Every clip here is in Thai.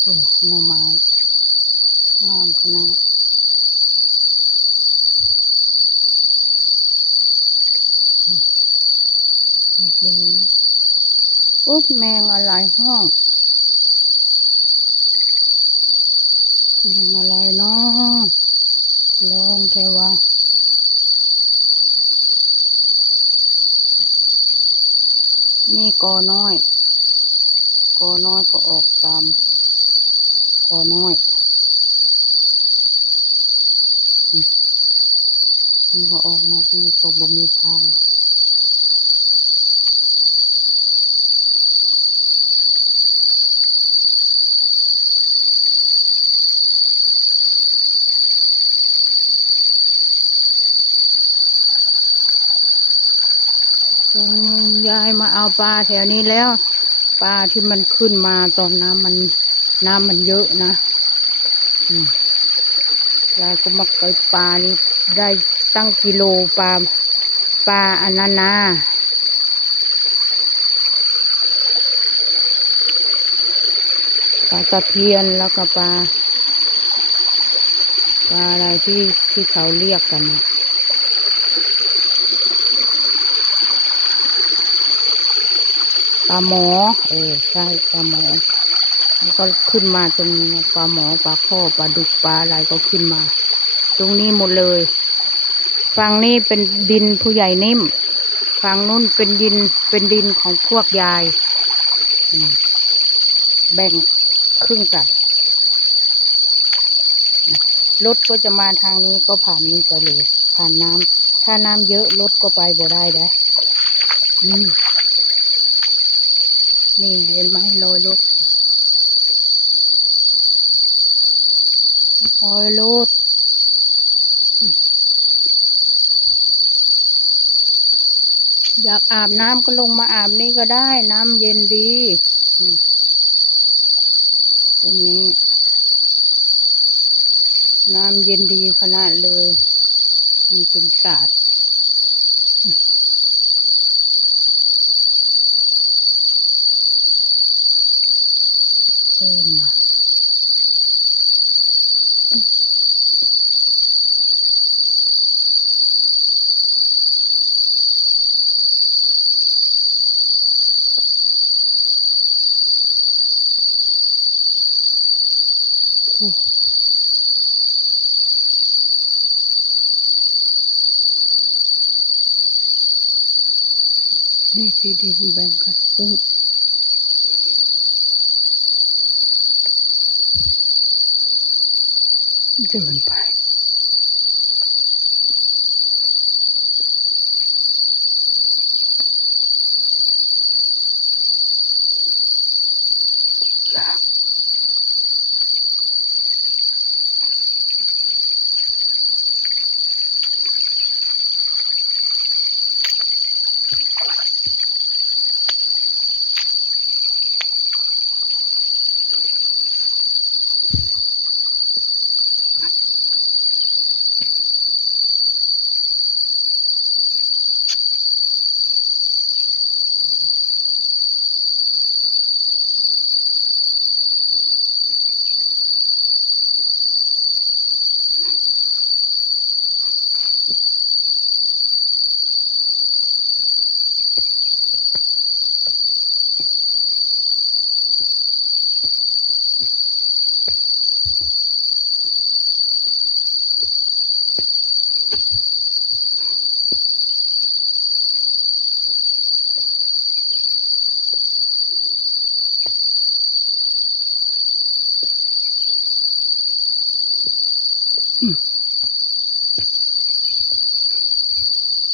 โอ้หน่อไม้งามขนาดออกมาเลยโอ้แมงอะไรห้องแมงอะไรเนาะลองแค่ว่านี่กอน้อยก็ออกตามกอน้อยมันก็ออกมาที่ก็บ่มีทางยายมาเอาปลาแถวนี้แล้วปลาที่มันขึ้นมาตอนน้ำมันเยอะนะยายก็มาเก็บปลานี่ได้ตั้งกิโลปลาอันนั้นนะปลาตะเพียนแล้วก็ปลาอะไรที่เขาเรียกกันนะปลาหมอใช่ปลาหมอแล้วก็ขึ้นมาตรงนี้ปลาหมอปลาข้อปลาดุกปลาอะไรก็ขึ้นมาตรงนี้หมดเลยฝั่งนี้เป็นดินผู้ใหญ่นิ่มฝั่งนู้นเป็นดินของพวกยายแบ่งครึ่งกันรถก็จะมาทางนี้ก็ผ่านนี้ไปเลยผ่านน้ำถ้าน้ำเยอะรถก็ไปบ่ได้เลยนี่เห็นไหมลอยรถลอยรถอยากอาบน้ำก็ลงมาอาบนี่ก็ได้น้ำเย็นดีตรงนี้น้ำเย็นดีขนาดเลยมันเป็นสาดเดินมานี่ที่ดินแบ่งกันซึ่งเดินไป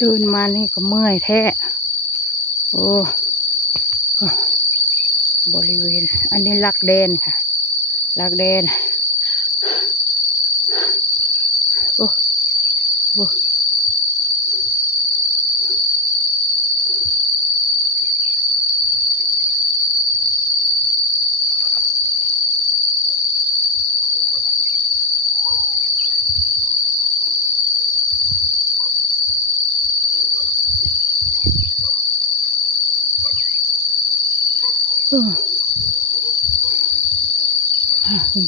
เดินมานี่ก็เมื่อยแท้โอ้บริเวณอันนี้ลักแดนค่ะลักแดนโอ้โอ้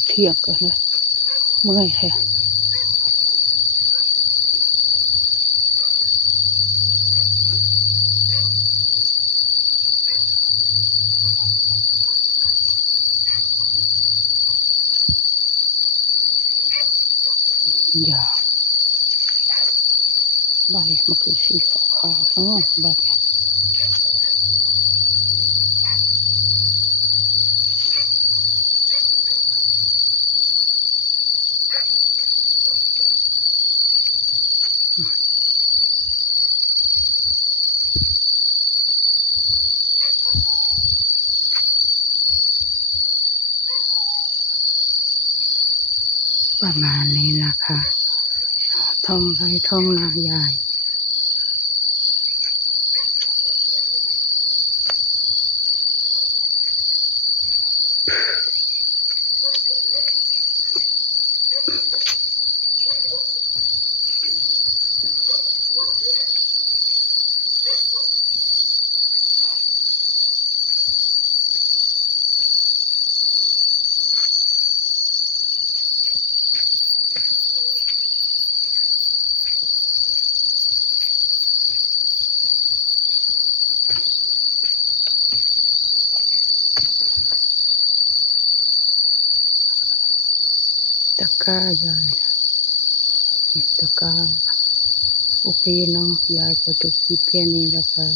เที่ยงก่อนนะเมื่อยแค่อย่าใบมันคือสีขาวๆใบประมาณนี้นะคะท้องไร่ท้องนายายตะกร้ายายตะกร้าโอเคเนาะยายก็จบคลิปแค่นี้แล้วค่ะ